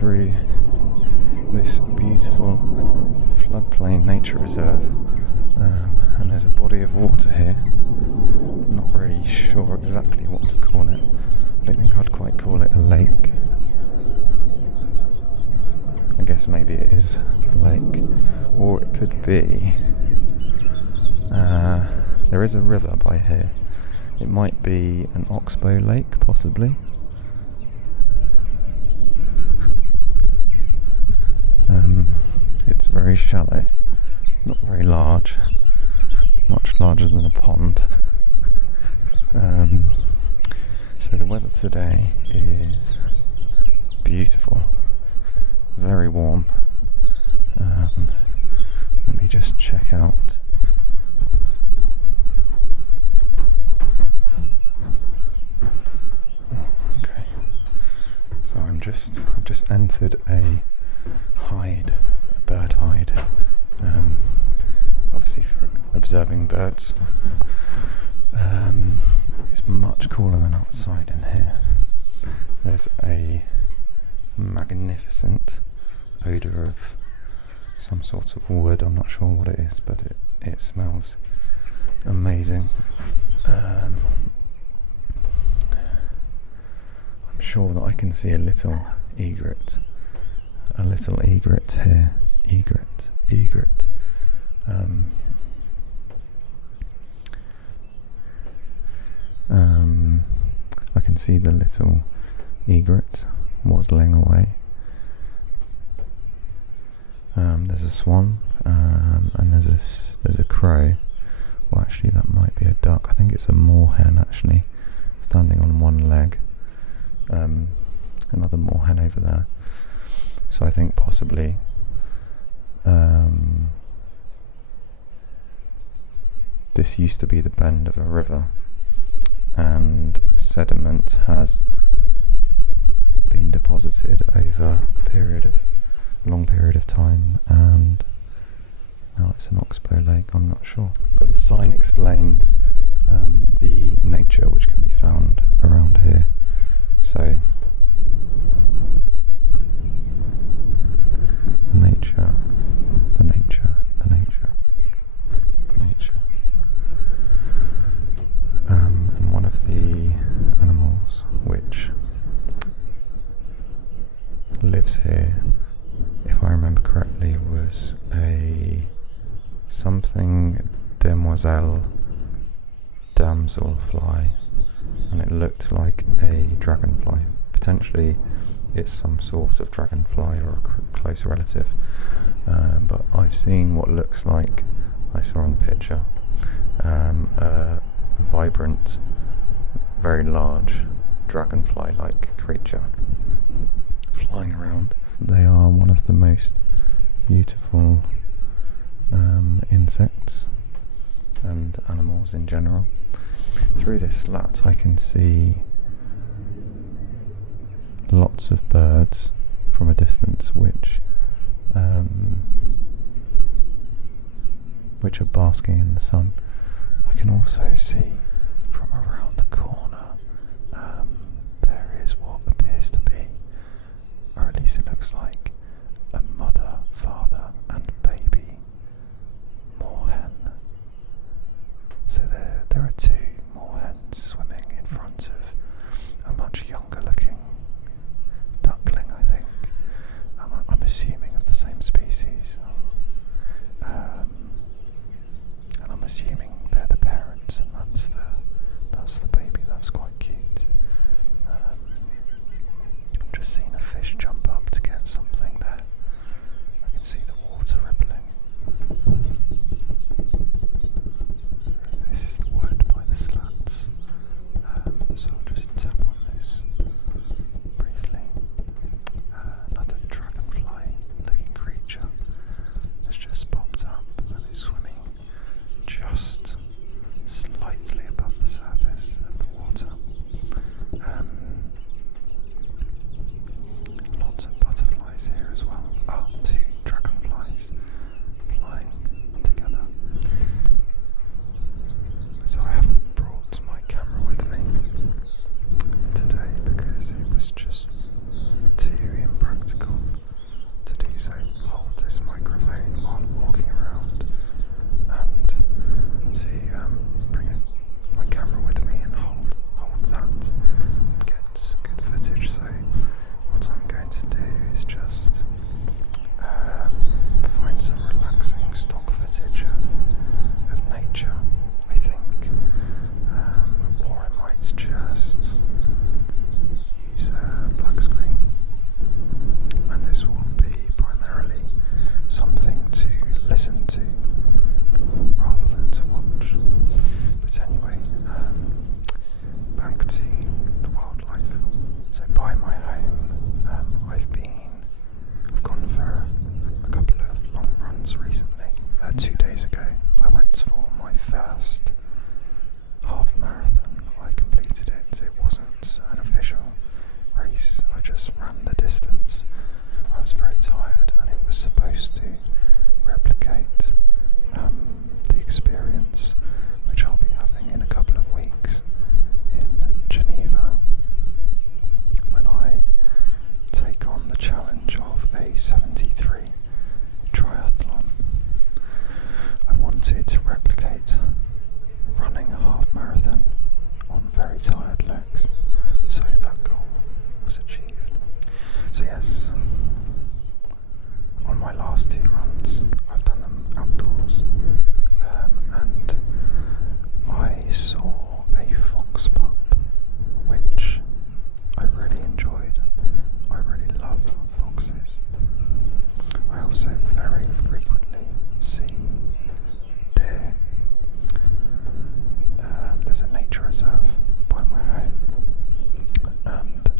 through this beautiful floodplain nature reserve, and there's a body of water here. I'm not really sure exactly what to call it. I don't think I'd quite call it a lake. I guess maybe it is a lake, or it could be there is a river by here. It might be an oxbow lake, possibly. It's very shallow, not very large, much larger than a pond. So the weather today is beautiful, very warm. Let me just check out. Okay, so I've just entered a bird hide, obviously for observing birds. It's much cooler than outside in here. There's a magnificent odour of some sort of wood. I'm not sure what it is, but it smells amazing. I'm sure that I can see a little egret here. Egret. I can see the little egret waddling away. There's a swan, and there's a crow. Well, actually, that might be a duck. I think it's a moorhen, actually, standing on one leg. Another moorhen over there. So I think possibly this used to be the bend of a river, and sediment has been deposited over a long period of time, and now it's an oxbow lake. I'm not sure, but the sign explains the nature which can be found around here. So the nature. And one of the animals which lives here, if I remember correctly, was a something damselfly, and it looked like a dragonfly. Potentially it's some sort of dragonfly or a close relative, but I've seen what looks like, I saw on the picture, a vibrant, very large dragonfly-like creature flying around. They are one of the most beautiful insects and animals in general. Through this slat I can see lots of birds from a distance which are basking in the sun. I can also see from around the corner there is what appears to be, or at least it looks like, a mother, father and baby moorhen. So there are two moorhens swimming in front of a much younger looking duckling, I think. I'm assuming of the same species. And I'm assuming they're the parents, and that's the baby. That's quite cute. I've just seen a fish jump up to get something there. I can see the water rippling. This is the word by the slats. So I'll just tap on this briefly. Another dragonfly looking creature. runs recently. 2 days ago, I went for my first half marathon. I completed it. It wasn't an official race. I just ran the distance. I was very tired, and it was supposed to replicate the experience which I'll be having in a couple of weeks in Geneva when I take on the challenge of a 73 triathlon. I wanted to replicate running a half marathon on very tired legs, so that goal was achieved. So yes, on my last 2 runs, I've done them outdoors, and I saw a fox pup, which I really enjoyed. I really love foxes. I also very frequently see deer. There's a nature reserve by my home, and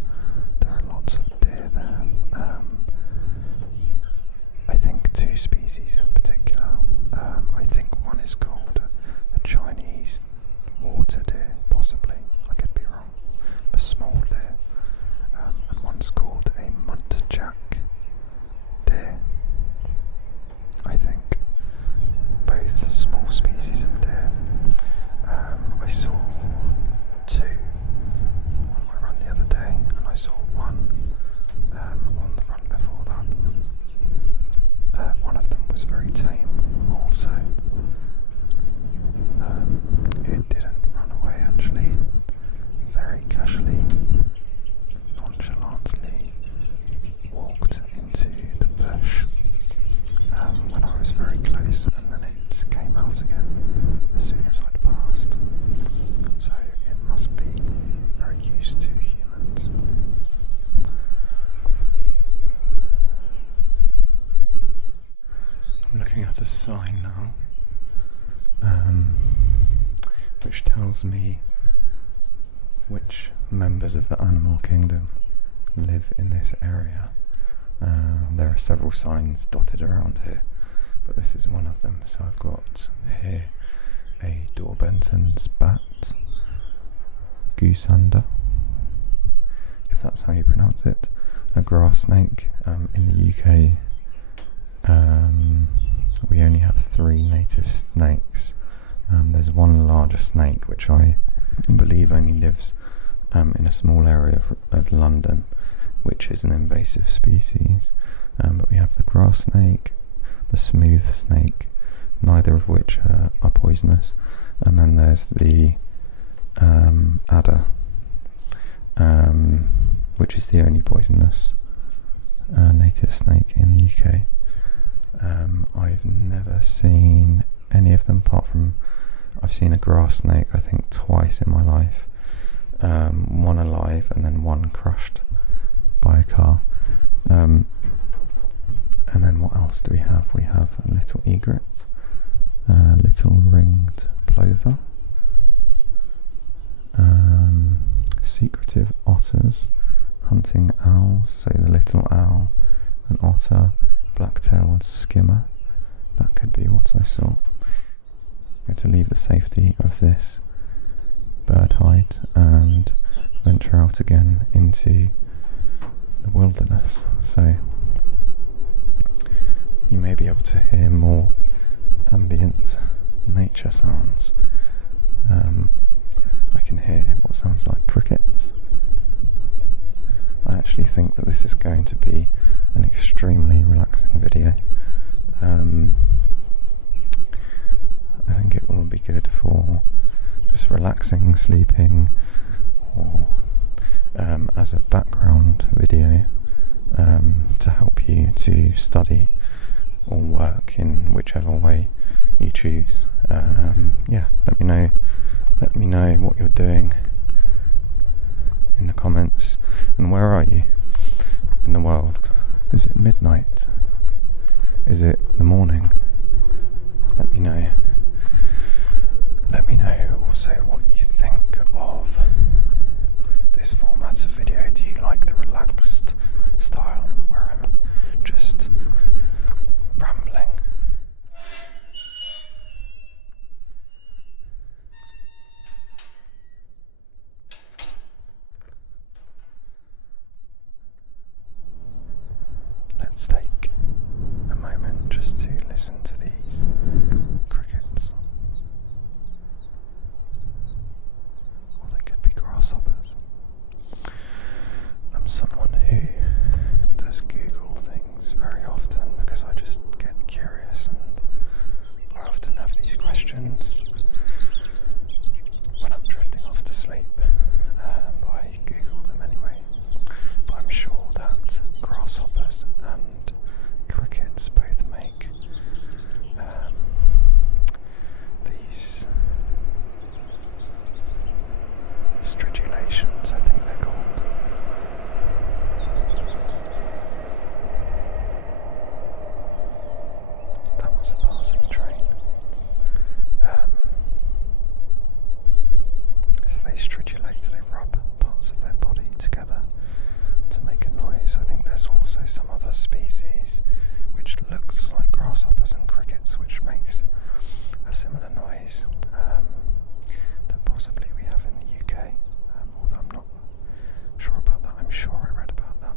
there are lots of deer there. I think 2 species in particular. I think one is called a Chinese water deer, possibly. I could be wrong. A small deer. And one's called a muntjac deer. I think both small species of deer. I saw 2 on my run the other day, and I saw 1 on the run before that. One of them was very tame also. It didn't run away actually. Very casually, nonchalantly walked into the bush when I was very close, and then it came out again as soon as I'd passed. So it must be very used to humans. I'm looking at a sign now, which tells me which members of the animal kingdom live in this area. There are several signs dotted around here, but this is one of them. So I've got here a Dorbenton's bat, goosander, if that's how you pronounce it, a grass snake. In the UK, we only have 3 native snakes. There's one larger snake which I believe only lives in a small area of London, which is an invasive species. But we have the grass snake, the smooth snake, neither of which are poisonous, and then there's the adder, which is the only poisonous native snake in the UK. I've never seen any of them apart from I've seen a grass snake I think twice in my life, one alive and then one crushed by a car. And then what else do we have? We have a little egret, little ringed plover, secretive otters, hunting owls, so the little owl, an otter, black-tailed skimmer. That could be what I saw. I'm going to leave the safety of this bird hide and venture out again into the wilderness. So you may be able to hear more ambient nature sounds. I can hear what sounds like crickets. I actually think that this is going to be an extremely relaxing video. I think it will be good for just relaxing, sleeping, or as a background video to help you to study or work in whichever way you choose. Let me know what you're doing in the comments, and where are you in the world? Is it midnight? Is it the morning? Let me know. Let me know also what you think of this format of video. Do you like the relaxed style where I'm just rambling noise which looks like grasshoppers and crickets, which makes a similar noise that possibly we have in the UK, although I'm not sure about that. I'm sure I read about that.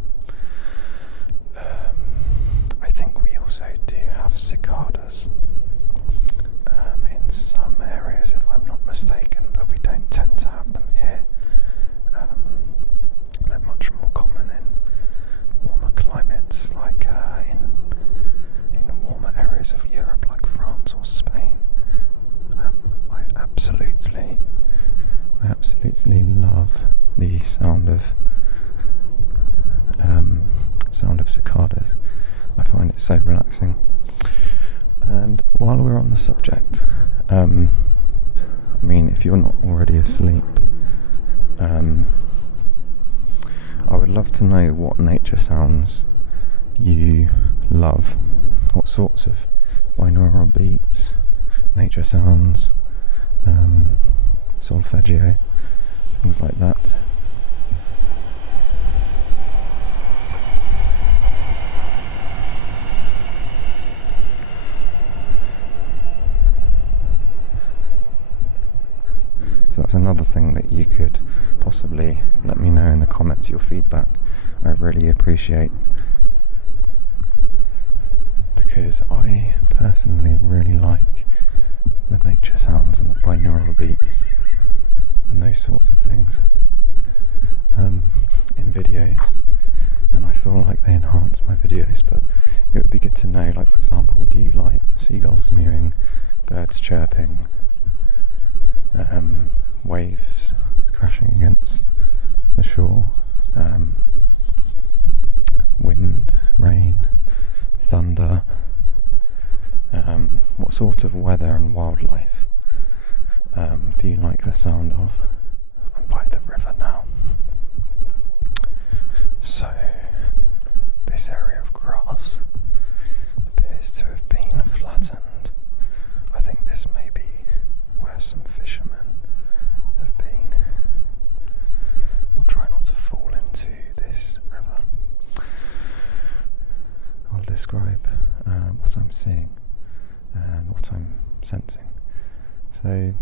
I think we also do have cicadas in some areas, if I'm not mistaken, but we don't tend to have them here. They're much more common in warmer climates, like in warmer areas of Europe, like France or Spain. I absolutely love the sound of cicadas. I find it so relaxing. And while we're on the subject, I mean, if you're not already asleep, I would love to know what nature sounds you love. What sorts of binaural beats, nature sounds, solfeggio, things like that. So that's another thing that you could possibly let me know in the comments, your feedback. I really appreciate, because I personally really like the nature sounds and the binaural beats and those sorts of things in videos, and I feel like they enhance my videos. But it would be good to know, like, for example, do you like seagulls mewing, birds chirping, waves crashing against the shore, wind, rain, thunder? What sort of weather and wildlife do you like the sound of? I'm by the river now. So this area of grass appears to have been flattened. I think this may be where some fishermen have been. I'll try not to fall into this river. I'll describe what I'm seeing and what I'm sensing. So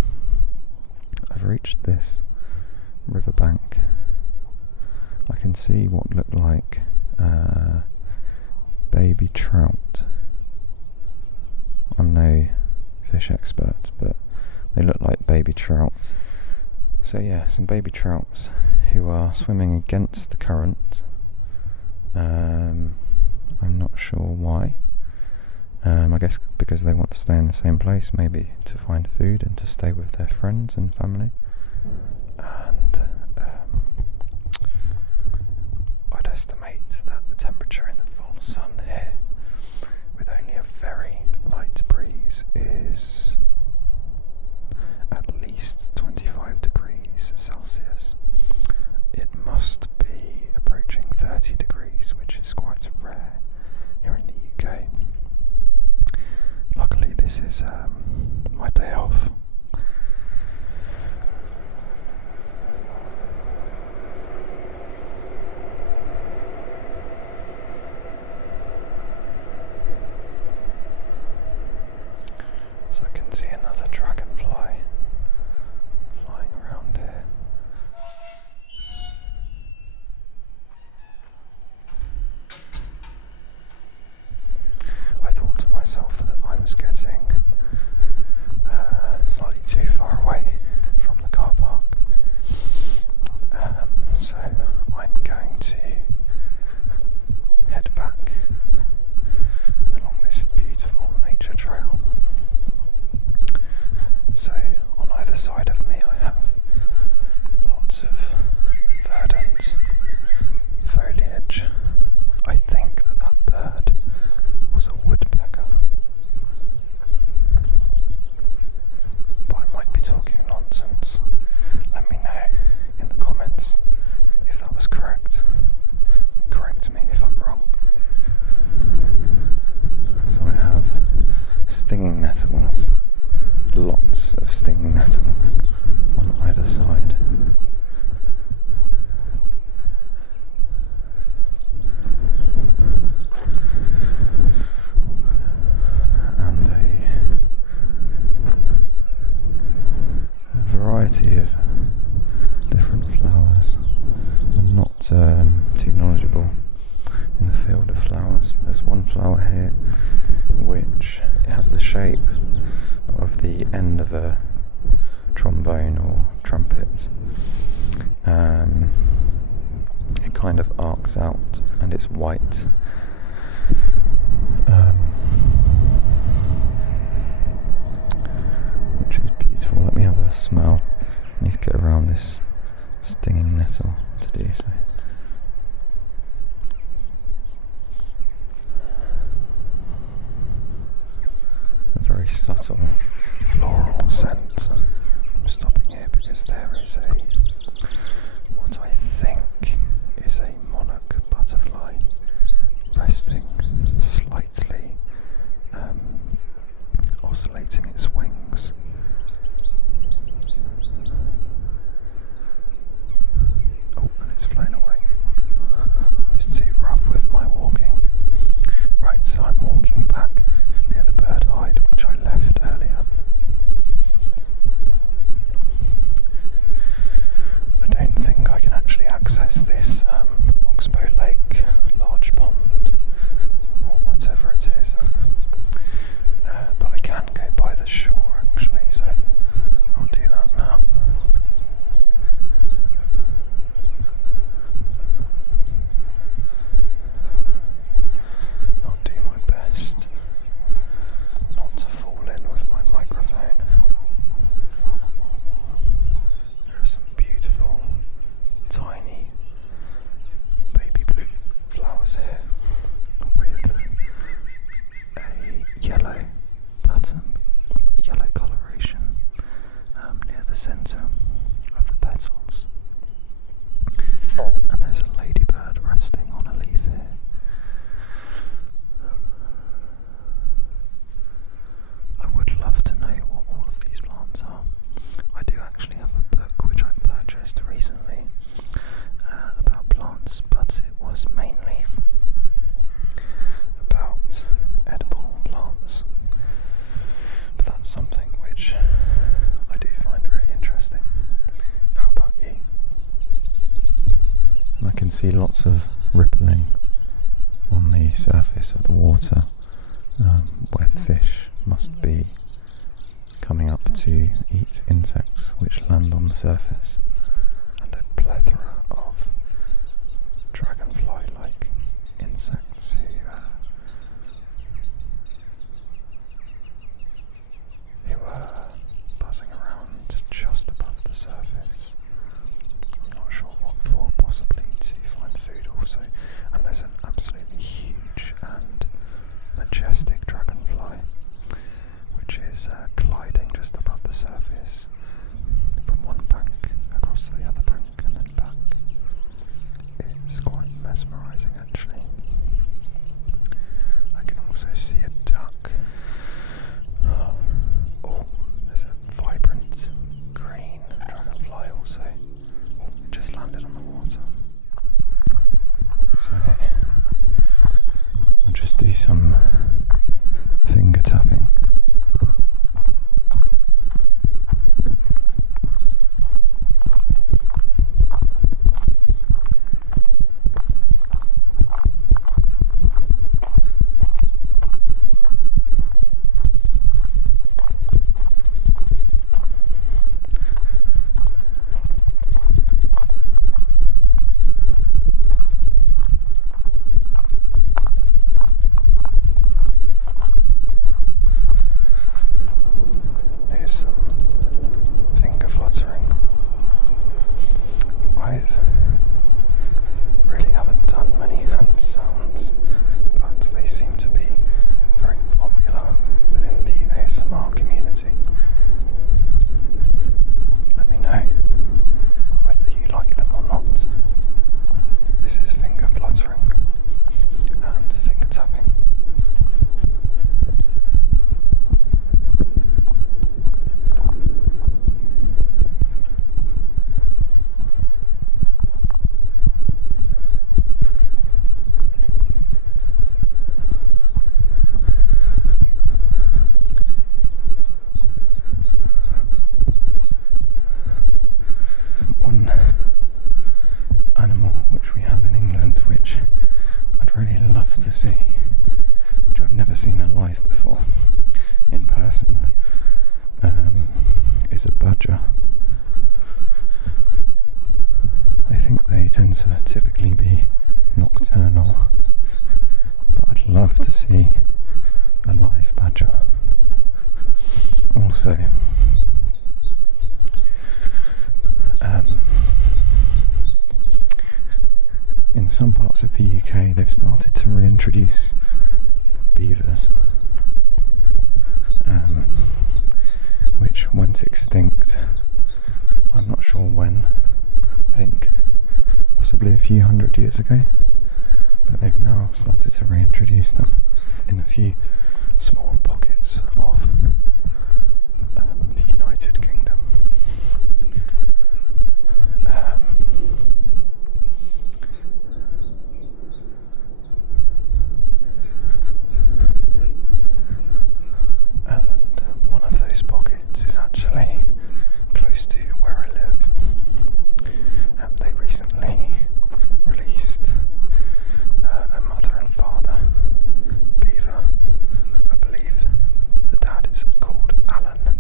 I've reached this riverbank. I can see what look like baby trout. I'm no fish expert, but they look like baby trout. So yeah, some baby trouts who are swimming against the current. I'm not sure why. I guess because they want to stay in the same place, maybe to find food and to stay with their friends and family. And I'd estimate that the temperature in the full sun here, with only a very light breeze, is at least 25 degrees Celsius. It must be approaching 30 degrees, which is quite rare here in the UK. Luckily, this is my day off. So I can see another dragonfly flying around here. I thought to myself that I was getting slightly too far away from the car park, so I'm going to head back along this beautiful nature trail. So on either side of me I have lots of verdant foliage. I think that bird was a woodpecker, but I might be talking nonsense. Let me know in the comments if that was correct, and correct me if I'm wrong. So I have stinging nettles, lots of stinging nettles on either side. variety of different flowers. I'm not too knowledgeable in the field of flowers. There's one flower here which has the shape of the end of a trombone or trumpet. It kind of arcs out and it's white. Which is beautiful. Let me have a smell. I need to get around this stinging nettle to do so. A very subtle floral scent. I'm stopping here because there is what I think is a monarch butterfly resting slightly, oscillating its wings. Oh, and it's flown away. I was too rough with my walking. Right, so I'm walking back near the bird hide which I left earlier. I don't think I can actually access this Oxbow Lake large pond or whatever it is, but I can go by the shore actually, so I'll do that now. I'll do my best not to fall in with my microphone. There are some beautiful tiny baby blue flowers here with a yellow pattern, yellow coloration near the centre of the petals. And there's a ladybird resting on a leaf here. I would love to know what all of these plants are. I do actually have a book which I purchased recently about plants, but it was mainly about edible plants. But that's something which I do find really interesting. How about you? And I can see lots of rippling on the surface of the water, where fish must be coming up to eat insects which land on the surface, and a plethora of dragonfly-like insects who are buzzing around just above the surface. I'm not sure what for, possibly to find food also. And there's an absolutely huge and majestic dragonfly which is gliding just above the surface from one bank across to the other bank and then back. It's quite mesmerising actually. I can also see a duck. Oh, there's a vibrant green dragonfly also. Oh, it just landed on the water. So I'll just do some finger tapping. also in some parts of the UK they've started to reintroduce beavers, which went extinct. I'm not sure when. I think possibly a few hundred years ago, but they've now started to reintroduce them in a few small pockets of the United Kingdom. And one of those pockets is actually close to where I live. They recently released a mother and father beaver. I believe the dad is called Alan. I'm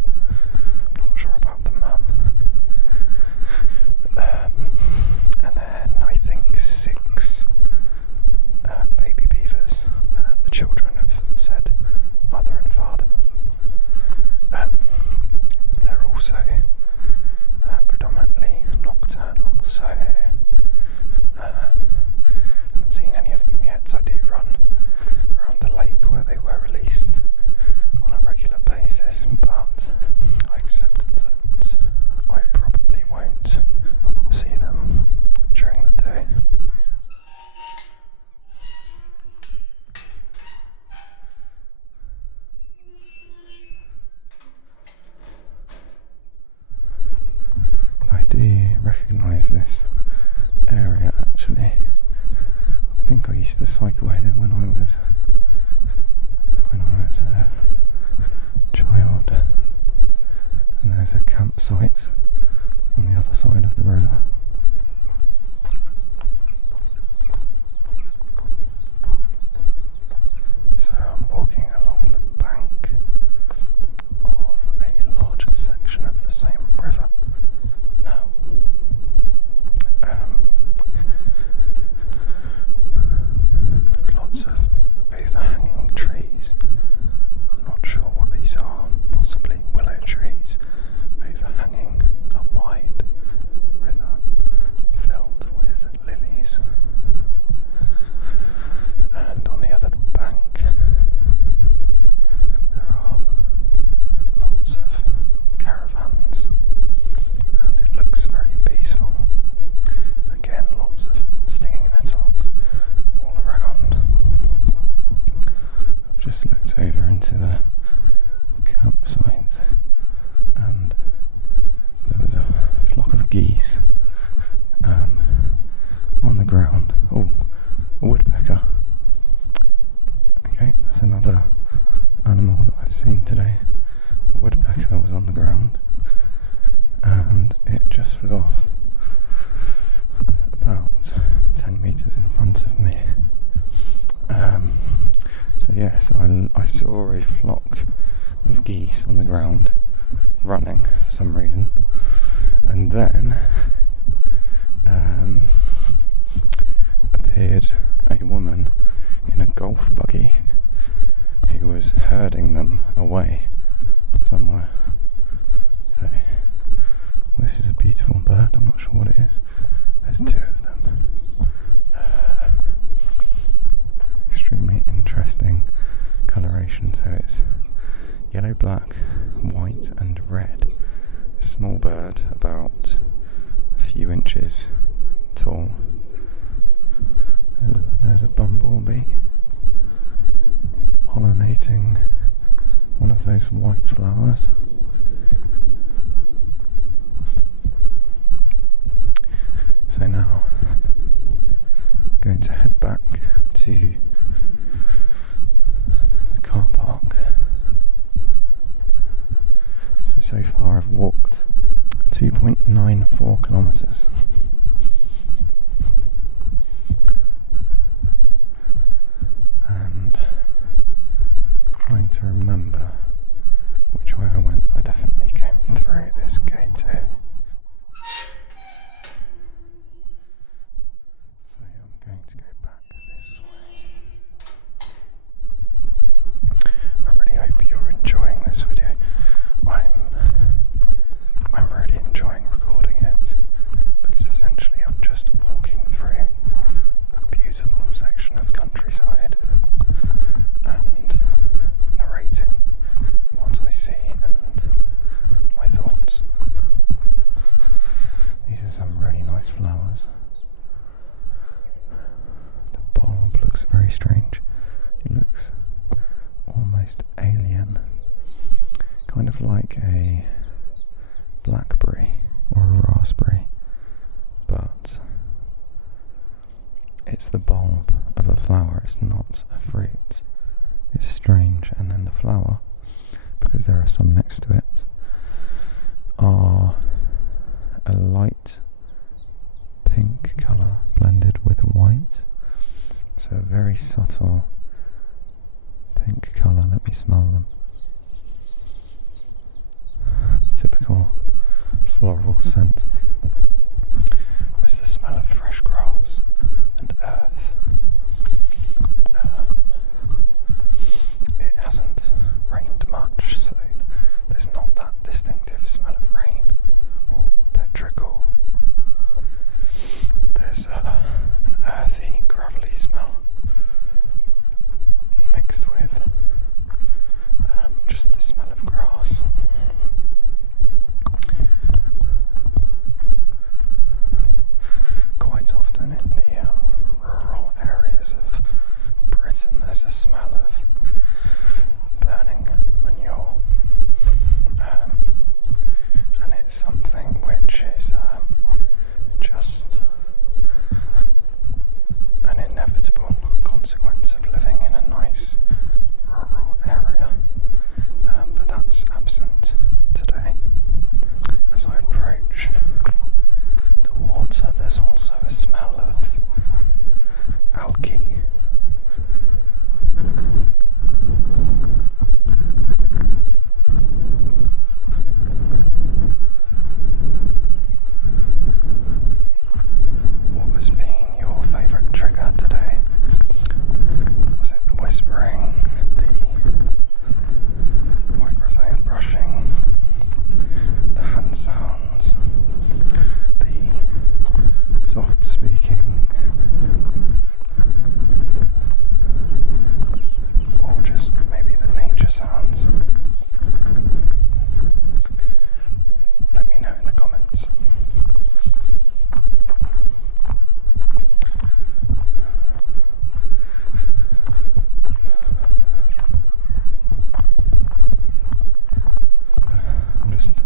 not sure about the mum. And then I think 6 baby beavers. The children have said mother and father. They're also predominantly nocturnal, so haven't seen any of them yet. So I do run around the lake where they were released on a regular basis, but I accept that I probably won't see them during the day. I do recognise this area actually. I think I used to cycle here when I was a child, and there's a campsite on the other side of the river. So I'm walking along the bank of a larger section of the same river now. There are lots of overhanging trees. I'm not sure what these are, possibly willow trees overhanging a wide river filled with lilies. And on the other bank there are lots of caravans, and it looks very peaceful. Again, lots of stinging nettles all around. I've just looked over into the campsite, and there was a flock of geese on the ground. Oh, a woodpecker. Okay, that's another animal that I've seen today. A woodpecker was on the ground, and it just flew off about 10 metres in front of me. So yes, I saw a flock of geese on the ground running for some reason, and then appeared a woman in a golf buggy who was herding them away somewhere. So this is a beautiful bird. I'm not sure what it is. There's 2 of them. Extremely interesting coloration. So it's yellow, black, white and red. A small bird, about a few inches tall. There's a bumblebee pollinating one of those white flowers. So now I'm going to head back to the car park. So far I've walked 2.94 kilometres. And trying to remember which way I went. I definitely came through this gate here. So I'm going to go back this way. I really hope you're enjoying this video. I'm almost alien, kind of like a blackberry or a raspberry, but it's the bulb of a flower, it's not a fruit. It's strange. And then the flower, because there are some next to it, are a light pink colour blended with white, so a very subtle pink colour. Let me smell them. Typical floral scent. There's the smell of fresh grass and earth. It hasn't rained much, so there's not that distinctive smell of rain or petrichor. There's an earthy, gravelly smell mixed with just the smell of grass. Quite often in the rural areas of Britain, there's a smell of burning manure, and it's something which is just an inevitable consequence of living in a nice rural area, but that's absent today. As I approach the water, there's also a smell of algae. What has been your favourite trigger today? Was it the whispering, the microphone brushing, the hand sounds, the soft speaking, or just maybe the nature sounds? Let me know in the comments. I'm just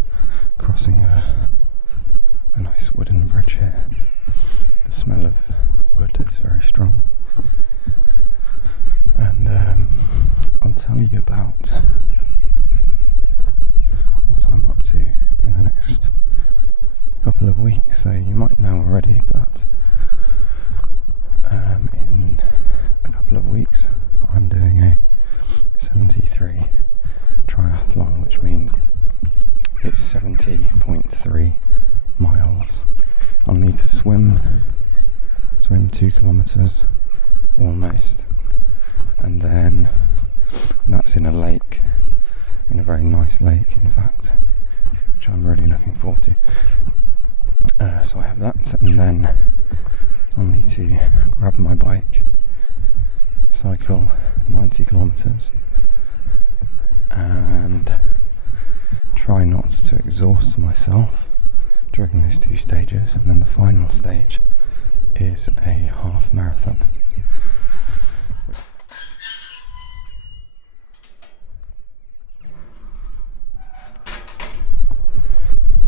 crossing a nice wooden bridge here. The smell of wood is very strong, and I'll tell you about what I'm up to in the next couple of weeks. So you might know already, but in a couple of weeks I'm doing a 73 triathlon, which means it's 70.3 miles. I'll need to swim 2 kilometres almost, and then that's in a lake, in a very nice lake in fact, which I'm really looking forward to. So I have that, and then I'll need to grab my bike, cycle 90 kilometres, and try not to exhaust myself during those 2 stages, and then the final stage is a half marathon.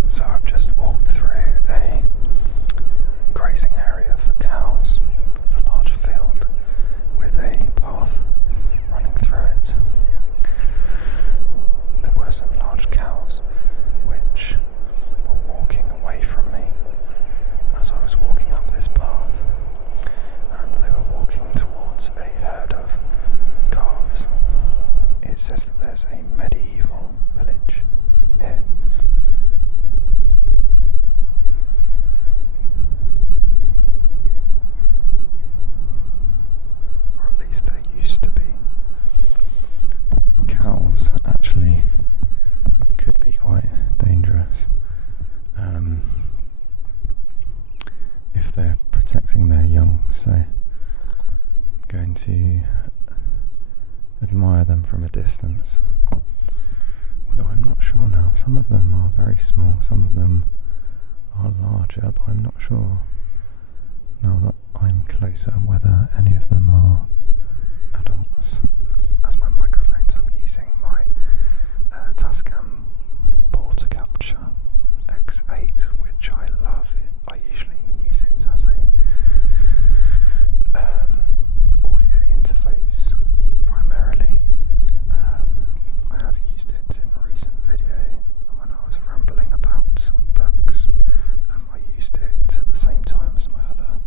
So I've just walked through a grazing area for cows, a large field with a path running through it. There were some large cows which were walking away from me as I was walking up this path, and they were walking towards a herd of calves. It says that there's a medieval village here. Or at least there used to be. Cows actually could be quite dangerous if they're protecting their young, so I'm going to admire them from a distance. Although I'm not sure now, some of them are very small, some of them are larger, but I'm not sure now that I'm closer whether any of them are adults. As my microphones I'm using using my Tascam Porta Capture X8, which I love. I usually use it as a audio interface primarily. I have used it in a recent video when I was rambling about books. I used it at the same time as my other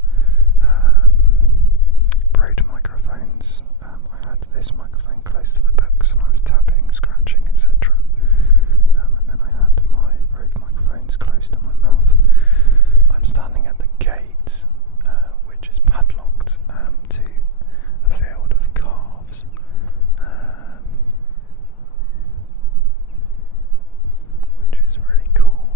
Rode microphones. I had this microphone close to the books and I was tapping, scratching, etc. And then I had my Rode microphones close to my mouth. I'm standing at the gate, which is padlocked to a field of calves. Which is really cool.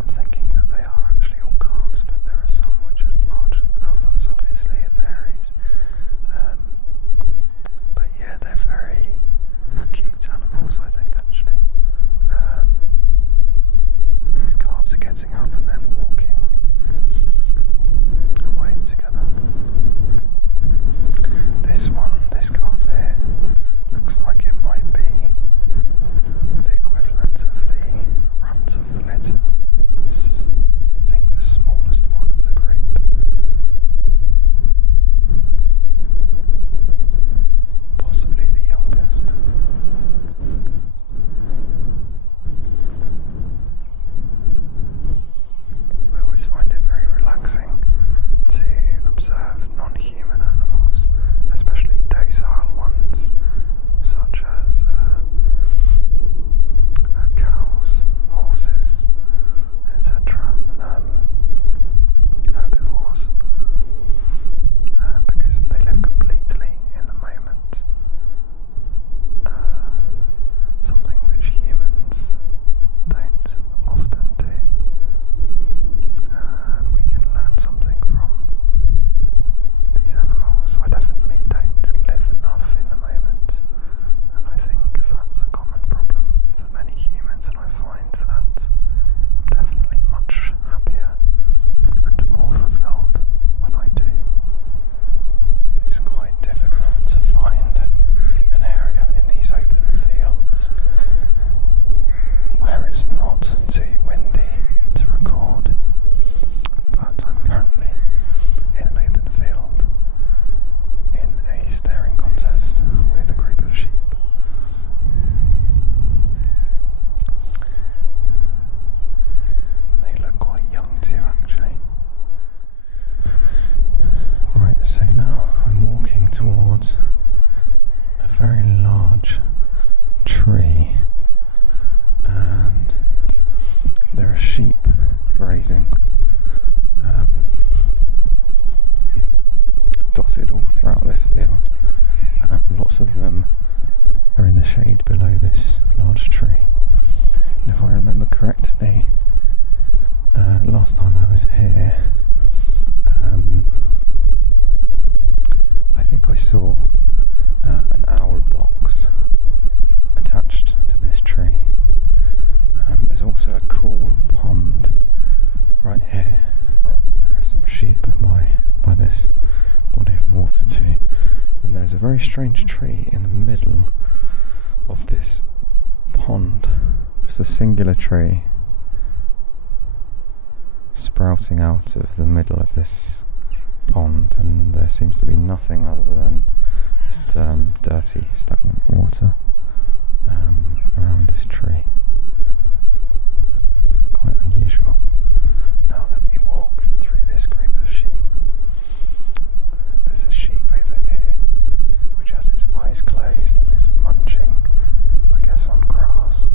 I'm thinking that they are actually all calves, but there are some which are larger than others. Obviously, it varies. But yeah, they're very cute animals, I think, actually. These calves are getting up and then walking away together. This calf here, looks like it might be the equivalent of the runt of the litter. It's, I think, the smallest one of the group. Possibly the youngest. I always find it very relaxing to observe non-human animals, especially docile ones, such as cows, horses, etc. Herbivores, because they live completely in the moment. Something which humans don't often do. And we can learn something from these animals. I definitely don't live enough in the moment, and I think that's a common problem for many humans, and I find that I'm definitely much happier and more fulfilled when I do. It's quite difficult to find an area in these open fields where it's not too windy to record, but I'm currently in an open field in a staring contest with a group of sheep. And they look quite young too, actually. Right, so now I'm walking towards a very large tree, and there are sheep grazing, dotted all throughout this field. Lots of them are in the shade below this large tree. And if I remember correctly, last time I was here, I think I saw an owl box attached to this tree. There's also a cool pond right here, and there are some sheep by this body of water too. And there's a very strange tree in the middle of this pond, just a singular tree sprouting out of the middle of this pond, and there seems to be nothing other than just dirty, stagnant water around this tree. Quite unusual. Now let me walk through this group of sheep. There's a sheep over here which has its eyes closed and is munching, I guess, on grass.